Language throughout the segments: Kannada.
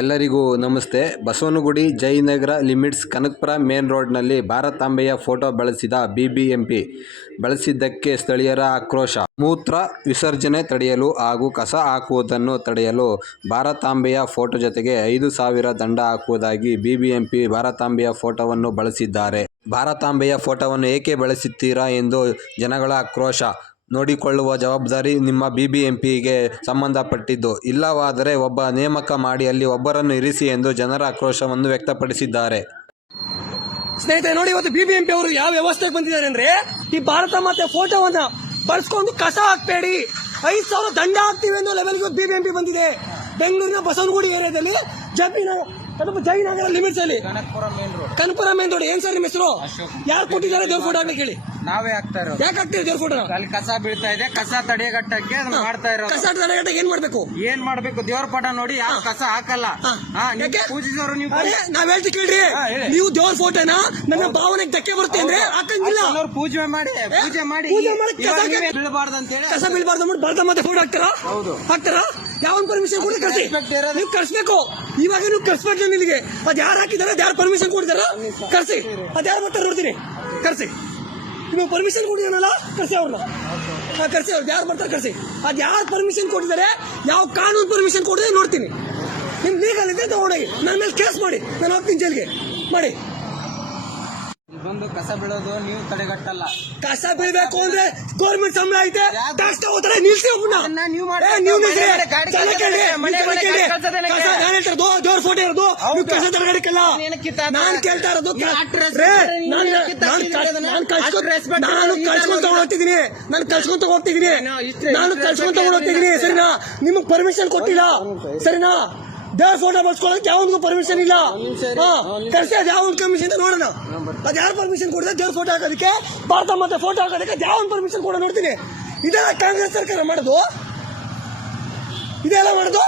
ಎಲ್ಲರಿಗೂ ನಮಸ್ತೆ. ಬಸವನಗುಡಿ ಜಯನಗರ ಲಿಮಿಟ್ಸ್ ಕನಕಪುರ ಮೇನ್ ರೋಡ್ನಲ್ಲಿ ಭಾರತಾಂಬೆಯ ಫೋಟೋ ಬಳಸಿದ ಬಿಬಿಎಂಪಿ. ಬಳಸಿದ್ದಕ್ಕೆ ಸ್ಥಳೀಯರ ಆಕ್ರೋಶ. ಮೂತ್ರ ವಿಸರ್ಜನೆ ತಡೆಯಲು ಹಾಗೂ ಕಸ ಹಾಕುವುದನ್ನು ತಡೆಯಲು ಭಾರತಾಂಬೆಯ ಫೋಟೋ ಜೊತೆಗೆ ಐದು ಸಾವಿರ ದಂಡ ಹಾಕುವುದಾಗಿ ಬಿಬಿಎಂಪಿ ಭಾರತಾಂಬೆಯ ಫೋಟೋವನ್ನು ಬಳಸಿದ್ದಾರೆ. ಭಾರತಾಂಬೆಯ ಫೋಟೋವನ್ನು ಏಕೆ ಬಳಸುತ್ತೀರಾ ಎಂದು ಜನಗಳ ಆಕ್ರೋಶ. ನೋಡಿಕೊಳ್ಳುವ ಜವಾಬ್ದಾರಿ ನಿಮ್ಮ ಬಿಬಿಎಂಪಿಗೆ ಸಂಬಂಧಪಟ್ಟಿದ್ದು. ಇಲ್ಲವಾದರೆ ಒಬ್ಬ ನೇಮಕ ಮಾಡಿ ಅಲ್ಲಿ ಒಬ್ಬರನ್ನು ಇರಿಸಿ ಎಂದು ಜನರ ಆಕ್ರೋಶವನ್ನು ವ್ಯಕ್ತಪಡಿಸಿದ್ದಾರೆ. ಸ್ನೇಹಿತರೆ, ನೋಡಿ ಇವತ್ತು ಬಿಬಿಎಂಪಿ ಅವರು ಯಾವ ವ್ಯವಸ್ಥೆಗೆ ಬಂದಿದ್ದಾರೆ ಅಂದ್ರೆ ಈ ಭಾರತ ಮಾತೆ ಫೋಟೋವನ್ನ ಬಳಸ್ಕೊಂಡು ಕಸ ಹಾಕ್ಬೇಡಿ. ಐದು ಸಾವಿರ ದಂಡ ಹಾಕ್ತೀವಿ ಅನ್ನೋ ಲೆವೆಲ್ಗೆ ಬಿಬಿಎಂಪಿ ಬಂದಿದೆ. ಬೆಂಗಳೂರಿನ ಬಸವನಗುಡಿ ಏರಿಯಾದಲ್ಲಿ ಜಪಿ ಅಥವಾ ಜಯನಗರ ಲಿಮಿಟ್ಸ್ ಅಲ್ಲಿ. ಕನಪುರ ಮೇನ್ ರೋಡ್ ಏನ್ ಸರ್ ನಿಮ್ಮ ಹೆಸರು? ಯಾರು ಕೊಟ್ಟಿದ್ದಾರೆ ದೇವ್ರ ಫೋಟೋ ಆಗ್ಲಿಕ್ಕೆ ಹೇಳಿ? ನಾವೇ ಆಗ್ತಾ ಇರೋದು. ಯಾಕೆ ಹಾಕ್ತೀರಿ ದೇವ್ರ ಫೋಟೋ ಅಲ್ಲಿ ಕಸ ಬೀಳ್ತಾ ಇದೆ ಕಸ ತಡೆಗಟ್ಟಕ್ಕೆ ಅದನ್ನ ಮಾಡ್ತಾ ಇರೋ ಕಸ ತಡೆಗಟ್ಟಕ್ಕೆ ಏನ್ ಮಾಡ್ಬೇಕು? ಏನ್ ಮಾಡ್ಬೇಕು? ದೇವ್ರ ಪಟ ನೋಡಿ ಯಾರು ಕಸ ಹಾಕಲ್ಲ. ಹಾ. ಹಾ, ನೀವು ಯಾಕೆ? ಪೂಜಿಸೋರು ನೀವು ನಾವ್ ಹೇಳ್ತಿ ಕೇಳ್ರಿ. ಹಾ, ಹೇಳಿ. ನೀವು ದೇವ್ರ ಫೋಟೋನ ನನ್ನ ಭಾವನೆಗೆ ಧಕ್ಕೆ ಬರುತ್ತೆ ಅಂದ್ರೆ ಹಾಕಂಗಿಲ್ಲ. ಅವ್ರು ಪೂಜೆ ಮಾಡಿ ಪೂಜೆ ಮಾಡಿ ಪೂಜೆ ಮಾಡಿ ಕಸ ಹಾಕಿ- ಬೀಳ್ಬಾರ್ದು ಅಂತೇಳಿ ಕಸ ಬೀಳ್ಬಾರ್ದು ಅಂದ್ಬಿಟ್ಟು ಮತ್ತೆ ಮಾತೆ ಫೋಟೋ ಹಾಕ್ತಾರ? ಹೌದು. ಹಾಕ್ತಾರಾ? ಯಾವ ಪರ್ಮಿಷನ್ ಕೊಡಿ ನೀವು ಕರ್ಸ್ಬೇಕು ಇವಾಗ ನೀವು ಕರ್ಸ್ಬೇಕು ನಿಮಗೆ ಅದ್ ಯಾರು ಹಾಕಿದಾರೆ ಅದ್ ಯಾರು ಪರ್ಮಿಷನ್ ಕೊಡ್ತಾರ? ಕರ್ಸಿ ಅದ್ ಯಾರು ಬರ್ತಾರೆ ನೋಡ್ತೀನಿ. ಕರ್ಸಿ ನೀವು ಪರ್ಮಿಷನ್ ಕೊಟ್ಟಿದ್ದಾನಲ್ಲ ಕರ್ಸಿ ಅವ್ರನ್ನ. ಕರ್ಸಿ ಅವ್ರು. ಯಾರು ಬರ್ತಾರೆ ಕರ್ಸಿ ಅದ್ ಯಾರು ಪರ್ಮಿಷನ್ ಕೊಟ್ಟಿದ್ದಾರೆ ಯಾವ ಕಾನೂನು ಪರ್ಮಿಷನ್ ಕೊಟ್ಟಿದೆ ನೋಡ್ತೀನಿ. ನಿಮ್ ಲೀಗಲ್ ಇದೆ ತಗೊಂಡೋಗಿ. ನನ್ನ ಮೇಲೆ ಕೇಸ್ ಮಾಡಿ. ನಾನು ಹೋಗ್ತೀನಿ ಜೈಲ್ಗೆ ಮಾಡಿ. ಕಸ ಬಿಡೋದು ನೀವು ತಡೆಗಟ್ಟಲ್ಲ. ಕಸ ಬೀಳ್ಬೇಕು ಅಂದ್ರೆ ಗೌರ್ಮೆಂಟ್ ಸಂಬಳ ಐತೆ? ಟ್ಯಾಕ್ಸ್ ತಗೋತಾರೆ ನಿಲ್ಸಿ ನೀವು ಮಾಡಿ. ಏ, ನೀವು ನಿಲ್ಸಿ. ಮನೆ ಮನೆ ಜನ ಕೇಳಿ, ಮನೆ ಜನ ಕೇಳಿ. ಕಸ ನಾನು ಇರೋದು, ದೇವ್ರ ಫೋಟೋ ಇರೋದು. ಹೌದು. ನೀವು ಕಸ ತರಗಡಿಕಲ್ಲ ನೀನು ಕೇಳ್ತಾ ಇರೋದು ನೀನು ಇದ್ರೆ ನೀನು ಕಳ್ಸ್ಕೊಂತ. ಹೋಗ್ತಿದ್ದೀನಿ ನಾನು ಕಳ್ಸ್ಕೊಂತ ಹೋಗ್ತಿದ್ದೀನಿ. ನಾನು ಕಳ್ಸ್ಕೊಂತ ಹೋಗ್ತಿದ್ದೀನಿ ಸರಿನಾ? ನಿಮಗೆ ಪರ್ಮಿಷನ್ ಕೊಟ್ಟಿಲ್ಲ. ಸರಿನಾ? ದೇವ್ರ ಫೋಟೋ ಬಳಸ್ಕೊಳ್ಳೋಕೆ ಯಾವನಿಗೂ ಪರ್ಮಿಷನ್ ಇಲ್ಲ ಕರೆಸಿ ಅದು ಯಾವ ಕಮಿಷನ್ ನೋಡೋಣ ಅದು ಯಾರು ಪರ್ಮಿಷನ್ ಕೊಡಿದ್ರೆ ದೇವ್ರ ಫೋಟೋ ಹಾಕೋದಕ್ಕೆ. ಭಾರತ ಮತ್ತೆ ಫೋಟೋ ಹಾಕೋದಕ್ಕೆ ಯಾವ ಪರ್ಮಿಷನ್ ಕೊಡೋ ನೋಡ್ತೀನಿ. ಇದೆಲ್ಲ ಕಾಂಗ್ರೆಸ್ ಸರ್ಕಾರ ಮಾಡೋದು. ಇದೆಲ್ಲ ಮಾಡೋದು?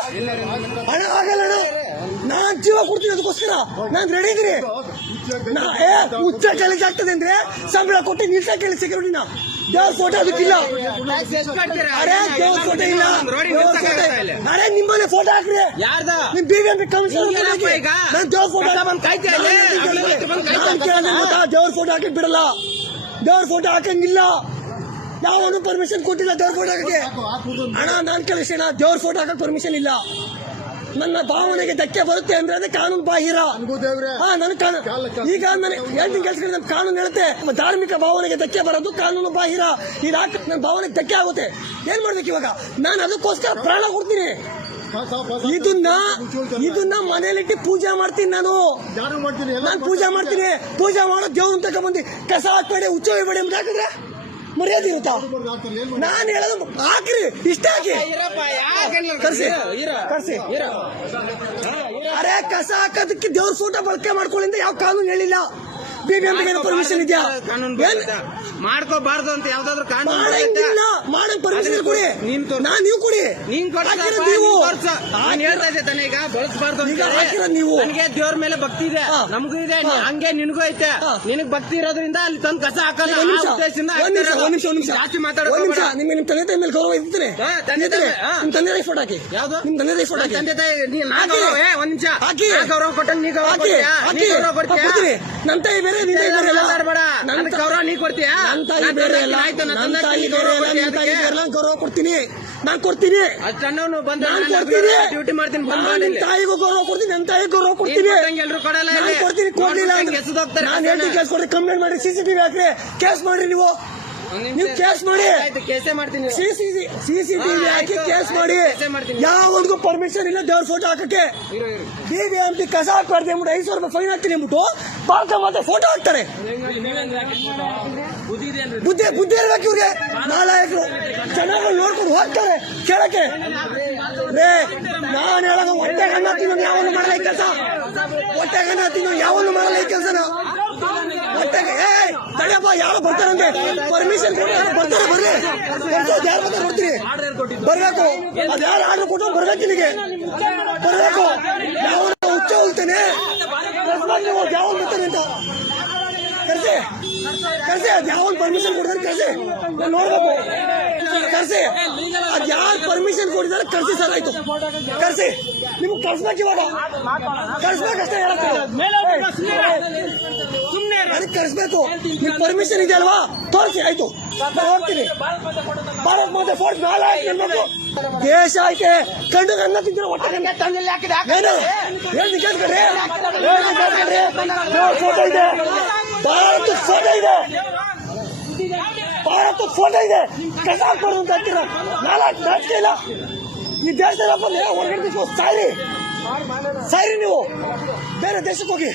ಹಣ ಆಗಲ್ಲ ಅಣ್ಣ. ನಾನ್ ಜೀವ ಕೊಡ್ತೀನಿ ಅದಕ್ಕೋಸ್ಕರ. ನಾನ್ ರೆಡಿ ಇದೀನಿ ಉಚ್ಚ ಕೆಲಸ ಆಗ್ತದೆ ಅಂದ್ರೆ ಸಂಬಳ ಕೊಟ್ಟು ನಿಲ್ಸ ಕೇಳಿ ಸೆಕ್ಯೂರಿಟಿನ ದೇವ್ರ ಫೋಟೋ ಅದಕ್ಕಿಲ್ಲ. ಅರೆ ದೇವ್ರ ಫೋಟೋ ಇಲ್ಲ? ಅರೆ ನಿಮ್ಮನೆ ಫೋಟೋ ಹಾಕ್ರಿ. ನಿಮ್ ಬಿಬಿಎಂಪಿ ಕಮಿಷನರ್ ಹಿಂಗೇನಪ್ಪ ಈಗ? ನಾನು ದೇವ್ರ ಫೋಟೋ. ದೇವ್ರ ಫೋಟೋ ಹಾಕಿ ಬಿಡಲ್ಲ. ದೇವ್ರ ಫೋಟೋ ಹಾಕಂಗಿಲ್ಲ. ಯಾವನು ಪರ್ಮಿಷನ್ ಕೊಟ್ಟಿಲ್ಲ ದೇವ್ರ ಫೋಟೋ ಹಾಕಕ್ಕೆ. ಹಣ ನಾನು ಕಳಿಸೋಣ ದೇವ್ರ ಫೋಟೋ ಹಾಕಕ್ ಪರ್ಮಿಷನ್ ಇಲ್ಲ. ನನ್ನ ಭಾವನೆಗೆ ಧಕ್ಕೆ ಬರುತ್ತೆ ಅಂದ್ರೆ ಅದೇ ಕಾನೂನು ಬಾಹಿರ. ಹಾ ಕಾನೂನು. ಈಗ ನನಗೆ ಹೇಳ್ತೀನಿ ನಮ್ಮ ಕಾನೂನು ಹೇಳುತ್ತೆ ಧಾರ್ಮಿಕ ಭಾವನೆಗೆ ಧಕ್ಕೆ ಬರೋದು ಕಾನೂನು ಬಾಹಿರ. ಇದು ಹಾಕ ನನ್ನ ಭಾವನೆಗೆ ಧಕ್ಕೆ ಆಗುತ್ತೆ. ಏನ್ ಮಾಡ್ಬೇಕು ಇವಾಗ? ನಾನು ಅದಕ್ಕೋಸ್ಕರ ಪ್ರಾಣ ಕೊಡ್ತೀನಿ ಇದನ್ನ ಇದನ್ನ ಮನೇಲಿಟ್ಟು ಪೂಜೆ ಮಾಡ್ತೀನಿ ನಾನು. ನಾನು ಪೂಜೆ ಮಾಡ್ತೀನಿ. ಪೂಜೆ ಮಾಡೋ ದೇವ್ರನ್ನ ಬಂದು. ಕಸ ಹಾಕ್ಬೇಡಿ ಉಚ್ಚ ಹೊಯ್ಬೇಡಿ ಅಂತ ಹಾಕಿದ್ರೆ ಮರ್ಯಾದೆ ಇರುತ್ತಾ ನಾನು ಹೇಳೋದು ಹಾಕ್ರಿ ಇಷ್ಟ ಹಾಕಿ? ಕರ್ಸಿ. ಕರ್ಸಿ. ಅರೆ ಕಸ ಹಾಕೋದಕ್ಕೆ ದೇವ್ರ ಸೂಟ ಬಳಕೆ ಮಾಡ್ಕೊಳ್ಳಿಂದ ಯಾವ ಕಾನೂನು ಹೇಳಿಲ್ಲ ಬಿಬಿಎಂಪಿಗೆ ಪರ್ಮಿಷನ್ ಇದೆಯಾ? ಕಾನೂನು. ಮಾಡ್ಕೋಬಾರ್ದು ಅಂತ ಯಾವ್ದಾದ್ರು ಕಾನೂನು? ಮಾಡಂಗಿಲ್ಲ ಮಾಡಕ್ ಪರ್ಮಿಷನ್ ಕೊಡಿ. ನೀನ್. ನೀವು ಕೊಡಿ. ನೀನ್ ಹಾಕಿರೋದು ನೀವು. ನೀನ್ ನಾನ್ ಹೇಳ್ತಾ ಇದ್ದೆ ತಾನೇ ಈಗ ಬಳಸಬಾರ್ದು ಅಂತ ಹಾಕಿರೋದು ನೀವು. ನನಗೆ ದೇವ್ರ ಮೇಲೆ ಭಕ್ತಿ ಇದೆ. ನಮಗೂ ಇದೆ. ಹಂಗೆ ನಿನಗೂ ಐತೆ. ನಿನಗ್ ಭಕ್ತಿ ಇರೋದ್ರಿಂದ ಅಲ್ಲಿ ತಂದು ಕಸ ಹಾಕಲ್ಲ ಒಂದ್ ನಿಮಿಷ. ಒಂದ್ ನಿಮಿಷ ಹಾಕ್ತಿರೋದು. ನಿಮಿಷ ಒಂದ್ ನಿಮಿಷ. ಜಾಸ್ತಿ ಒಂದ್ ನಿಮಿಷ. ನಿಮ್ಮ ನಿಮ್ ತಂದೆ ತಾಯಿ ಮೇಲೆ ಗೌರವ ಹಾ, ತಂದೆ ತಾಯಿ, ನಿಮ್ಮ ನಿಮ್ ತಂದೆ ತಾಯಿ ಫೋಟೋ ಹಾಕಿ. ಯಾವ್ದು? ನಿಮ್ ತಂದೆ ತಾಯಿ ಫೋಟೋ ಹಾಕಿ ತಂದೆ ತಾಯಿ ನೀ- ನಾ ಹಾಕಿ. ಗೌರವ, ಏ, ಒಂದ್ ನಿಮಿಷ. ಹಾಕಿ. ಗೌರವ ಕೊಟ್ಟಂಗ್ ನೀ ಗೌರವ ಹಾಕಿ. ಕೊಡ್ತೀಯಾ? ನೀ ಹಾಕಿ. ಗೌರವ ಕೊಡ್ತೀಯಾ? ಕೊಡ್ತೀನಿ ನನ್ನ ತಾಯಿ ಬೇರೆ ನಿನ್ ತಾಯಿ ಬೇರೆ ಅಲ್ಲ. ಮಾತಾಡ್ಬೇಡ. ನನ್ನ ಅದಕ್ಕೆ ಗೌರವ ನೀ ಕೊಡ್ತೀಯಾ? ನನ್ನ ತಾಯಿ ನಾನ್ ಬೇರೆ ತಂದೆ ಅಲ್ಲ. ಆಯ್ತು, ನಾನ್ ನನ್ನ ತಂದೆ ತಾಯಿ ತಾಯಿಗೆ ಬೇರೆ ಗೌರವ ಅಲ್ಲ. ಕೊಡ್ತೀಯ ನಿನ್ ತಾಯಿ ಅದಕ್ಕೆ? ಬೇರೆ ಅಲ್ಲ ಗೌರವ ಕೊಡ್ತೀನಿ. ನಾನ್ ಕೊಡ್ತೀನಿ. ಅಷ್ಟ್ ಸಣ್ಣವ್ನು ಬಂದು ನಾನ್ ನಾನು ಕೊಡ್ತೀನಿ. ಡ್ಯೂಟಿ ಮಾಡ್ತೀನಿ ಬಂದ್ ನಾನು ಮಾಡಿ ತಾಯಿಗೂ ಗೌರವ ಕೊಡ್ತೀನಿ ನನ್ನ ತಾಯಿಗೂ ಗೌರವ ಕೊಡ್ತೀನಿ. ಕೊಟ್ಟಂಗೆ ಎಲ್ರು ಕೊಡಲ್ಲ ನಾನು ಇಲ್ಲಿ. ಕೊಡ್ತೀನಿ ಕೊಡ್ಲಿಲ್ಲ ನೋಡ್ಬಿಟ್ಟು ನಾನು. ಹೇಳ್ತೀನಿ ಕೇಸ್ ಕಂಪ್ಲೇಂಟ್ ಮಾಡಿ ಸಿಸಿಟಿವಿ ಹಾಕ್ರಿ. ಕೇಸ್ ಮಾಡ್ರಿ ನೀವು. ನೀವು ಕೇಸ್ ಮಾಡಿ ಕೇಸೇ ಮಾಡ್ತೀನಿ ಸಿಸಿಟಿವಿ ಹಾಕಿ ಕೇಸ್ ಮಾಡಿ. ಕೇಸೇ ಪರ್ಮಿಷನ್ ಇಲ್ಲ ದೇವ್ರ ಫೋಟೋ ಹಾಕಕ್ಕೆ. ಬಿಬಿಎಂಪಿ ಕಸ ಹಾಕ್ಬಾರ್ದು ಅಂದ್ಬಿಟ್ಟು ಐದು ಸಾವಿರ ರೂಪಾಯಿ ಫೈನ್ ಹಾಕ್ತೀನಿ ಅಂದ್ಬಿಟ್ಟು ಪಾಲ್ಕ ಮತ್ತೆ ಫೋಟೋ ಹಾಕ್ತಾರೆ. ಬುದ್ಧಿ ಬುದ್ಧಿ ಇರ್ಬೇಕು ಇವ್ರಿಗೆ. ನಾಲಾಯಕರು ಚೆನ್ನಾಗಿ ನೋಡ್ಕೊಂಡು ಹೋಗ್ತಾರೆ ಕೇಳಕ್ಕೆ. ರೇ ನಾನು ಹೇಳೋದು ಹೊಟ್ಟೆ ಕಣ್ಣ ತಿನ್ನೋ ಯಾವನು ಮಾಡಲ್ಲ ಈ ಕೆಲಸ. ಹೊಟ್ಟೆ ಕಣ್ಣ ತಿನ್ನೋ ಯಾವನು ಮಾಡಲ್ಲ ಈ ಕೆಲಸನ. ಹೊಟ್ಟೆಗೆ ಏ ತಡೆಯಪ್ಪ, ಯಾರು ಬರ್ತಾರಂತೆ. ಪರ್ಮಿಷನ್ ಬರ್ತಾರೆ, ಬರ್ರಿ. ಬರ್ತಾರೆ ಯಾರು ಬರ್ತಾರೆ? ಬರ್ತೀನಿ ಬರ್ಬೇಕು. ಅದು ಯಾರು ಆರ್ಡರ್ ಕೊಟ್ಟು ಬರ್ಬೇಕು ನಿಮಗೆ ಬರ್ಬೇಕು. ಯಾವ ಹುಚ್ಚ ಹೋಗ್ತೇನೆ ಯಾವ ಬರ್ತಾನೆ ಅಂತ. ಕರ್ಸಿ. ಕರ್ಸಿ, ಅದು ಯಾವ ಪರ್ಮಿಷನ್ ಕೊಡ್ತಾರೆ, ಕರ್ಸಿ. ನೋಡ್ಬೇಕು. ಕರ್ಸಿ. ಅದ್ ಯಾರು ಪರ್ಮಿಷನ್ ಕೊಟ್ಟಿದ್ದಾರೆ, ಕರ್ಸಿ ಸರ್ ಆಯ್ತು. ಕರ್ಸಿ. ನಿಮ್ಗೆ ಕರ್ಸ್ಬೇಕು ಇವಾಗ. ಕರ್ಸ್ಬೇಕಷ್ಟೇ ನನಗೆ ಕಳಿಸ್ಬೇಕು ನಿಮ್ಗೆ ಪರ್ಮಿಷನ್ ಇದೆಯಲ್ವಾ ತೋರಿಸಿ, ಆಯ್ತು. ನಾನು ಹೋಗ್ತೀನಿ. ಭಾರತ್ ಮಾತೆ ಫೋರ್ಟ್ ಆಯ್ತು ನನ್ಬೇಕು ದೇಶ ಐತೆ. ಕಂಡು ಅನ್ನ ತಿಂದಿರೋ ಹೊಟ್ಟೆ ಹೇಳ್ತೀನಿ ಕೇಳ್ಕೊಡ್ರಿ ಹೇಳ್ತೀನಿ ಫೋಟೋ ಇದೆ. ಭಾರತ ಫೋಟೋ ಇದೆ. ಭಾರತ ಫೋಟೋ ಇದೆ. ಕಸ ಹಾಕ್ಬಾರ್ದು ಅಂತ ಅಂತೀರ. ನಾಲ್ಕು ನಾಚಿಕೆ ಇಲ್ಲ. ಈ ದೇಶದಲ್ಲಿ ಬಂದು ಹೊರಗಡೆ ಸಾಯಿರಿ ಸಾಯಿರಿ ಸಾಯ್ರಿ ನೀವು. ಬೇರೆ ದೇಶಕ್ಕೆ ಹೋಗಿ.